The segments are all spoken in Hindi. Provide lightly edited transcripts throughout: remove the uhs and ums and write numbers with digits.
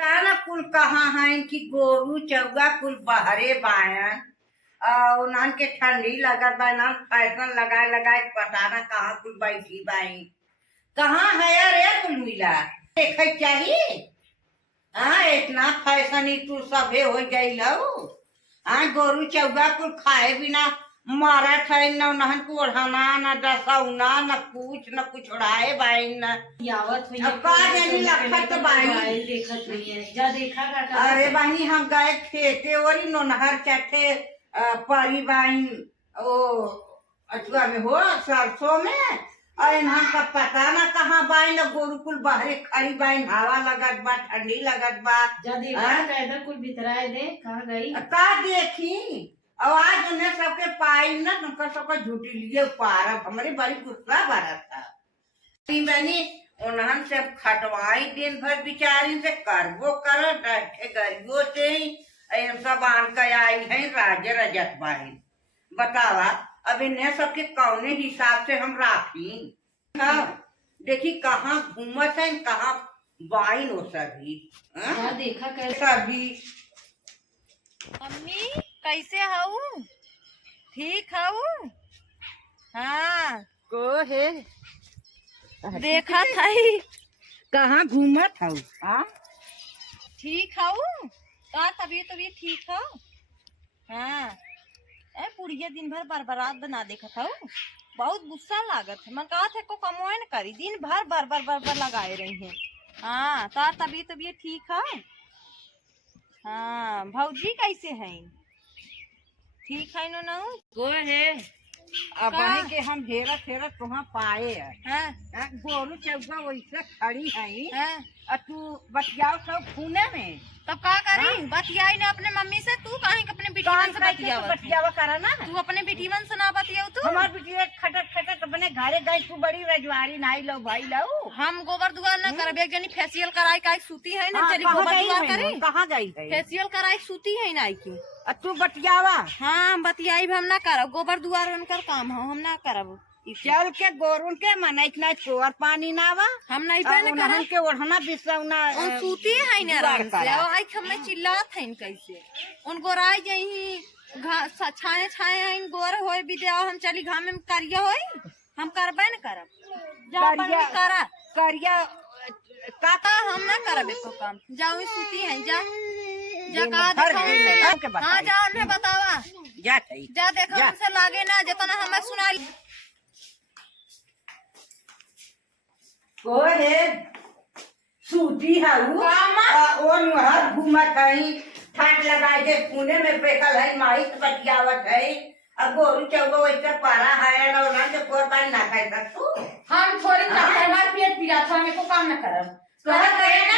ताना कुल कहाँ है कि गोरू चौगा कुल बहरे बायन और उन्हन के ठंडी लगत बा ना फैशन लगाए लगाए पटाना कहाँ कुल बैठी बाई कहाँ है रे कुल मिला देखे चाहिए। हाँ इतना फैशन ही तू सभे हो गई लो। हाँ गोरू चौगा कुल खाए बिना मारा थे न उन्हन को ओढ़ाना न दसौना न कुछ उड़ाए बाई न यावत हुई है का जानी लखत बाई देखत हुई है जा देखा का अरे बानी हम गए खेते और नोनहर चटे परी बाइन ओ अचुआ में हो सरसों में और इन्हन का पता ना कहाँ बाइन गोरुकुल बहरे खड़ी बाइन हवा लगत बा ठंडी लगत बा जा देखा कैदा कुल बितराए दे कहाँ गई का देखी आवाज उन्हें सबके पाई ना तुमका सबका झूठी लिए पारब हमारी बड़ी गुस्सा भरा था बनी उन्हन से खटवाई दिन भर बिचारी से करबो कर बैठे गरियो से सब आन के आई है राजे रजत बाई बतावा अब इन्हें सबके कौने हिसाब से हम राखी। हाँ देखी कहाँ घूमत है कहाँ बाइन हो सभी देखा कैसा भी मम्मी कैसे हूँ ठीक हूँ। हाँ को है देखा था ही कहाँ घूमत हूँ। हाँ ठीक हूँ का तबीयत ठीक हो। हाँ पुड़िया दिन भर बरबरात बना देखा था बहुत गुस्सा लागत है मन कहा थे को कमोए न करी दिन भर बर लगाए रही है। हाँ तार तबीयत ठीक है। हाँ भौजी कैसे हैं ठीक है नो नऊ को है अब के हम हेरा फेरा तुहाँ पाए हाँ गोरू चौका वैसे खड़ी है हाँ तू बतियाओ सब खूने में तब का करी बतियाई ने अपने मम्मी से तू कहीं अपने बिटीवन से बतियावा करा ना तू अपने बिटीवन से ना बतियाऊ तू हमार बिटिया खटक अपने घरे गई तू बड़ी रजवारी नाई लो भाई लो हम गोबर दुआर न करबे एक जनी फेशियल कराई का सूती है ना तेरी गोबर दुआर करे कहाँ गई है फेशियल कराई सूती है ना की तू बतियावा। हाँ बतियाई हम ना करब गोबर दुआर उनकर काम हो हम ना करब चल के गोरुन के मना इतना चोर पानी ना वा हम नहीं पहले करन के ओढ़ना बिसौना सूती है ना आराम से आई हमें चिल्लात है कैसे उन गोराई जही छाए छाए हैं गोर होए विद्या हम चली घाम में करिया होई हम करबे न करब जा करिया करा करिया काका हम ना करब एको काम जाओ सूती है जा जा का देखो हां जा उन्हें बतावा जा देखो हमसे लागे ना जितना हमें सुनाई को है सूती है वो हर घूमत है ठाट लगाए के पुणे में बेकल है माई बतियावत है अब गोरू चौगो वैसे पारा है ना उन्हें जो कोर पानी ना खाए तक तू हम थोड़ी हमार पेट पिया था मेरे को काम न करब करा करे ना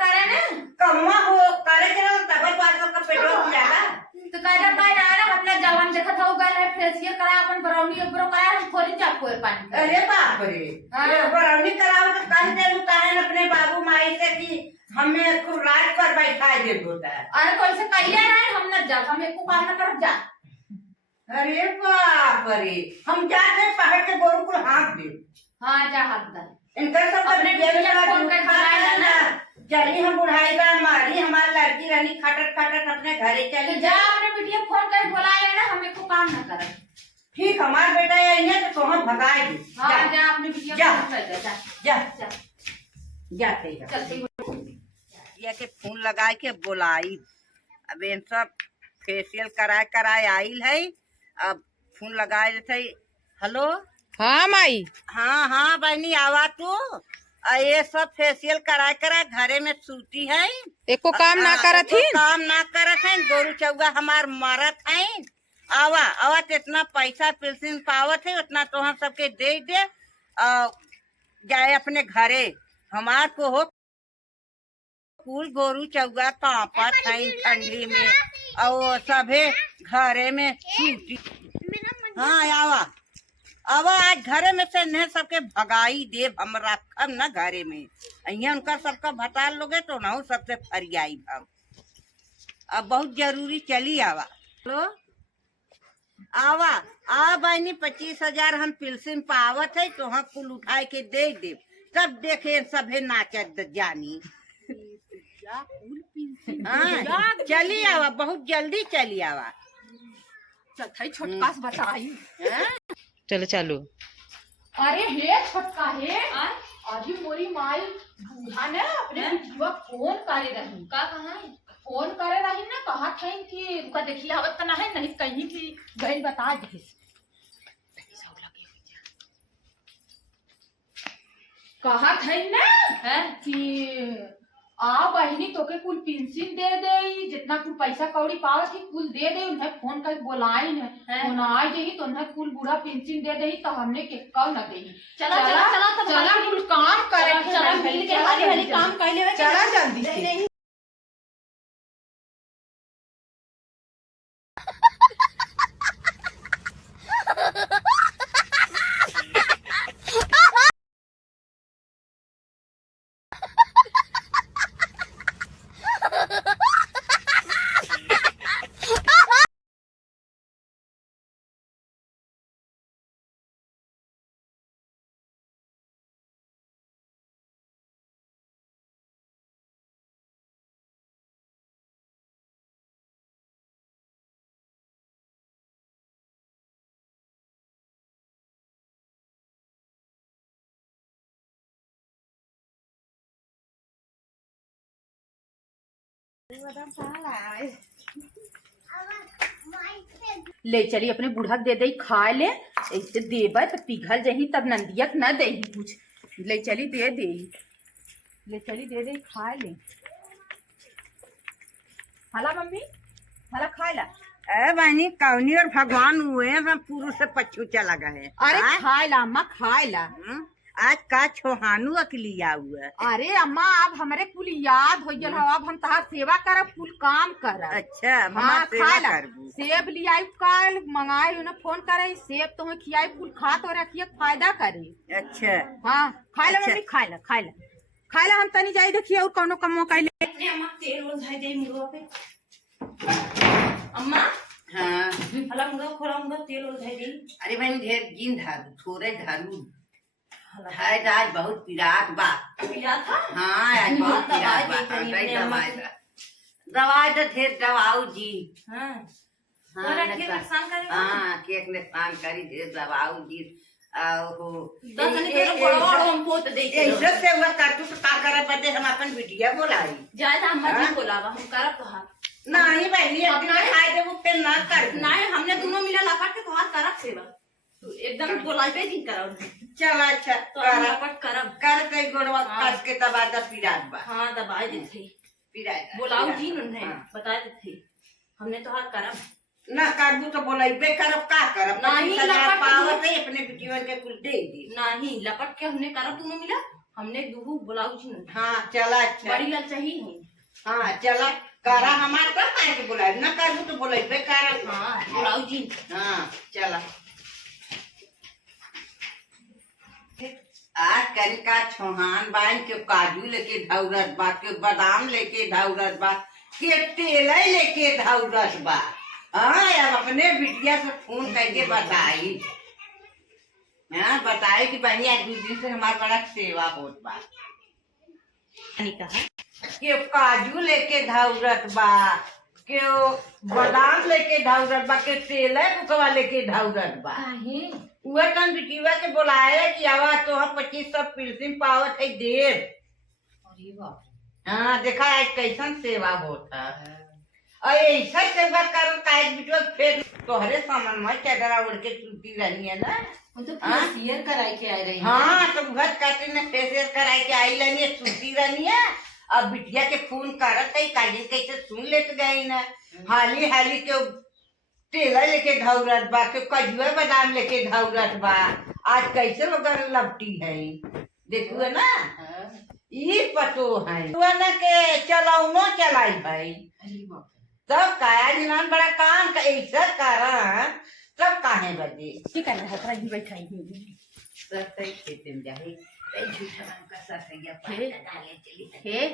करे ना कम्मा हो करे के ना तब बात सबका पेटवा में जाला तो कहता काय ना ना मतलब जब हम देखा था गल है फेशियल करा अपन ब्राउनी ऊपर करा हम थोड़ी चाप कोई पानी अरे बाप रे ये ब्राउनी कराओ तो कह दे लू काहे अपने बाबू माई से कि हमें खूब रात पर बैठा दे होता है। अरे कोई से कहिए ना हम न जा हम एको काम न करब जा। अरे बाप रे हम जाते पहाड़ के गोरू को हाथ दे। हां जा हाथ दे इनका सब अपने बिटिया फोन कर बुलाया ना चली हम बुढ़ाई बा मारी हमारी लड़की रानी खटट अपने घरे चली तो जा अपने बिटिया फोन कर बुला लेना हम एको काम न करब। ठीक हमार बेटा यही है तो हम भगाए दे। हां जा अपने बिटिया फोन कर दे जा जा जाते चलते ये के फोन लगाए के बुलाई अब इन सब फेशियल कराए आइल है अब फोन लगाए थे हेलो हाँ माई हाँ बहनी आवा तू ये सब फेशियल कराए घरे में सूती है एको काम ना करत ही काम ना करत है गोरू चौगा हमार मारत है आवा इतना पैसा पेंशन पावत है उतना तो हम सबके दे जाए अपने घरे हमार को हो कुल गोरू चौगा कांपत है ठंडी में और सभे घरे में सूती। हाँ आवा आज घरे में से न सबके भगाई देव हम रखम न घरे में अहिया उनका सबका भटा लोगे तो ना सबसे फरियाई भाव अब बहुत जरूरी चली आवा लो आवा आ बहनी 25,000 हम पेंशन पावत है तो हम कुल उठाए के दे तब देखे सभे नाचत जानी हाँ चली आवा, बहुत जल्दी चली आवा। छोटका से बताई। चलो चालू। अरे हे छोटका हे, अभी मोरी माई बूढ़ा ने अपने बिटिया फोन करे रही। का कहा है? फोन करे रही ना, कहा थे कि रुका देखिए आवत ना है, नहीं कहीं भी गई बता दी। कहा थे ना है कि आ बहनी तोके कुल पेंशन दे दे, जितना कुल पैसा कौड़ी पावत ही कुल दे दे। उन्हें फोन कर बोलाई न, फोन आई जही तो उन्हें कुल बूढ़ा पेंशन दे दे, तो हमने के कौ न दे। चला चला चला तब चला कुल काम करे, चला मिल के हाली हाली काम कर लेवे। चला जल्दी से। ले चली अपने बूढ़ा दे दे खा ले, ऐसे देबे तो पिघल जही, तब नंदिया न दे कुछ। ले चली दे दे, ले चली दे दे खा ले। हला मम्मी, हला खा ला। अरे बहनी कौनी और भगवान हुए हैं, पुरुष से पछू चला गए। अरे खाए ला अम्मा, खाए ला। आज का छोहानू अकलिया हुआ। अरे अम्मा अब हमारे कुल याद हो गया, अब हम तहार सेवा करब, कुल काम करब। अच्छा हाँ खा ला। करबू। सेब लियाई कल मंगाई, उन्हें फोन करे सेब तुम्हें खियाई, कुल खा तो रखिए फायदा करे। अच्छा हाँ खाए ला अच्छा। मम्मी, खाए ला खाए ला खाए ला। हम तनी जाई देखिए और कौनो कमो कैले। अम्मा तेल और धाई दे मुर्गा पे। अम्मा हाँ हला मुर्गा खोला, मुर्गा तेल और धाई दे। अरे बहन ढेर जिन धारू, थोड़े धारू है। आज बहुत पीरात बा। पिला था? हाँ आज बहुत दवाई पीरात बा। दे तनी कई अपने अम्मा दवाई बा। दवाई तो ढेर दवाऊ जी। हाँ हाँ, तोरा ने के का- नुकसान करे। हाँ केक ने पान करी ढेर दवाऊ जी। आओ दस हनी तेरा बड़ा बड़ा हम पोत दे के। ऐसे से हुआ करतू तो का करब बदे हम अपन बिटिया बोलाई। ज्यादा अम्मा हाँ? जी बोलावा हम करब तो हां। नहीं बहनी अपना खाए दे वो फिर ना कर। नहीं हमने दोनों मिला लपट के तोहार करब सेवा। तू एकदम बोलाइबे दिन करब। चल अच्छा तो हम कर लपट करब। कर कई गोड़वा हाँ। कस के दबा द पीरात बा। हाँ दबाई देथे। पीरात बोलाऊ जी उन्हें हाँ। बता देथे। हमने तोहार करब। ना करबू तो बोलाइबे करब का करब। नहीं, 25,000 लपट पावत है अपने बिटिया के कुल दे दी। नहीं लपट के हमने करब दोनों मिला। हमने दूहू बोलाऊ जी उन्हें। हाँ चला अच्छा। बड़ी लाल चाहिए। हाँ चला करा हमार तब काहे के बोलाए ना करबू तो बोलाइबे करब। हाँ बोलाऊ जी। हाँ चला आज कल का छोहान बाइन के काजू लेके धौरत बा, के बादाम लेके धौरत बा, के तेल लेके धौरत बा। हाँ अब अपने बिटिया से फोन करके बताई। हाँ बताई कि बहनी आज 2 दिन से हमारा बड़ा सेवा होत बा। कहा के काजू लेके धौरत बा, के बादाम लेके धौरत बा, के तेल बुकवा लेके धौरत बा। उहे कन बिटिया के बोलाए कि आवा तो हम 2500 पेंशन पावत है देर। अरे बाप हाँ देखा आज कैसन सेवा होता है। और ऐसा सेवा कर काहे बिटिया फिर तोहरे सामान में चादरा उड़ के चुटी रही है ना। हम तो हाँ? फेशियल कराई के आए रही। हाँ तो घर काटे ने फेशियल कराई के आई रही है, चुटी रही है। अब बिटिया के फोन करत है काजल कैसे सुन लेत गई ना। हाली हाली के तेला लेके धौरत बा, के कजुआ बादाम लेके धौरत बा। आज कैसे लोग लपटी है देखू है ना। ये पतो है ना के चलाउनो चलाई भाई। तब काया जिनान बड़ा काम का ऐसा करा तब काहे बजे ठीक है ना ही बैठाई हुई। सही खेते में जाही कई झूठा नाम का ससैया पाले चली हे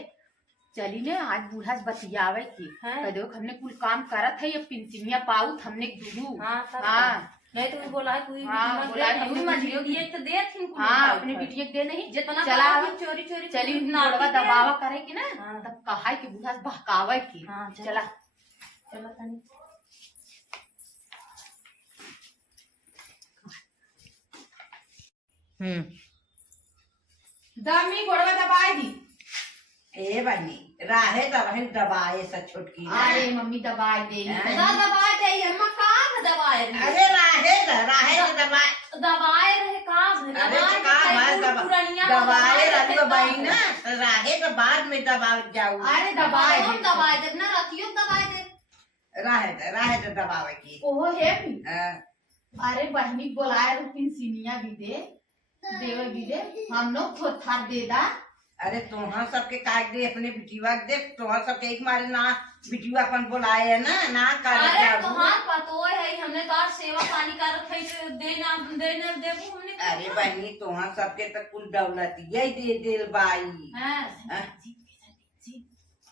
चली ने आज बूढ़ा से बतियावे की हाँ। कदो हमने कुल काम करत है, ये पिंसिनिया पाउत हमने दुगु। हाँ, सब हाँ नहीं तो बोला कोई हाँ, बोला है, हमने मछलियों ये तो दे थी हाँ अपने बिटिया के दे नहीं जितना चला चोरी चोरी चली गोड़वा दबावा करे की ना तब कहा कि बूढ़ा से बहकावे की हाँ, चला चलो तनी दमी गोड़वा दबाई दी ए बहनी राहे दबहे दबाए सब छोटकी ना। अरे मम्मी दबाई दे हैं? दबाए दे अम्मा का दबाए अरे राहे तो दबाए दबाए रहे का अरे तो का भाई दबाए रखो बहनी ना तो राहे के बाद में दबा जाऊ। अरे दबाई दे दबाए दे ना रातियों दबाए दे राहे तो दबावे की। ओहो है भी हाँ, अरे बहनी बोलाए रुपिन सीनिया भी दे देवे भी दे हम लोग थोथार दे दा अरे तुहां सबके काट दे अपने बिटिया के देख तुहां सबके एक मारे ना बिटिया अपन बुलाए है ना कर अरे तुम्हार पतो है हमने तो सेवा पानी करत है देना देबू हमने अरे बहनी तुहां सबके तो कुल दौलत यही दे दिल बाई। हां हाँ?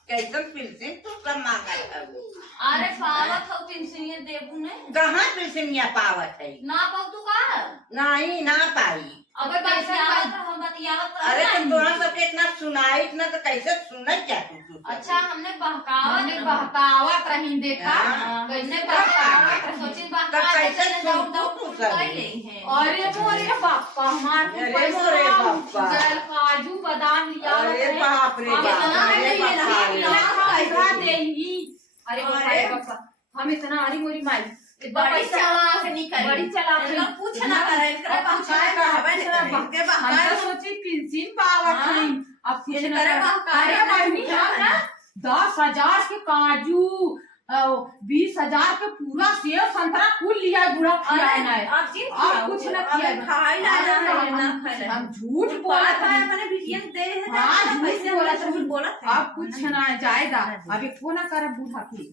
कैसन पिलसिन तू सब मांगल हबो। अरे पावत हो पेंशन देबू ने कहाँ पिलसिनिया पावत है ना पाऊ तू का नहीं ना पाई। अबे बतियावत हम बतियावत अरे तो तुहां सबके इतना सुनाई इतना तो कैसे सुनना क्या तू अच्छा हमने बहकावत हमने बहकावत रही देखा हाँ। कैसे बहकावत सोचिन तब बहकावत कैसे दौड़ सुनतू तू सब? हैं अरे मोरे बापा हमार अरे मोरे बापा। जल काजू बादाम लिया अरे बाप रे बाप, अरे बाप रे। अरे बापा हम इतना अरे मोरी माई बड़ी चालाक निकली बड़ी चालाक इनका कुछ ना करे इनका पहुंचाए रहबे नहीं हम तो सोची पेंशन पावत हाँ। नहीं अब कुछ ये ना करे करे। बहकावे अरे बहनी हम ना 10,000 के काजू 20,000 के पूरा सेब संतरा कुल लिया बुरा खिलाए ना अब कुछ ना किया खाई ना ना खाई हम झूठ बोला था मैंने बिटिया दे है हाँ, झूठ बोला था। झूठ बोला अब कुछ ना जाएगा अभी फोन कर बूढ़ा की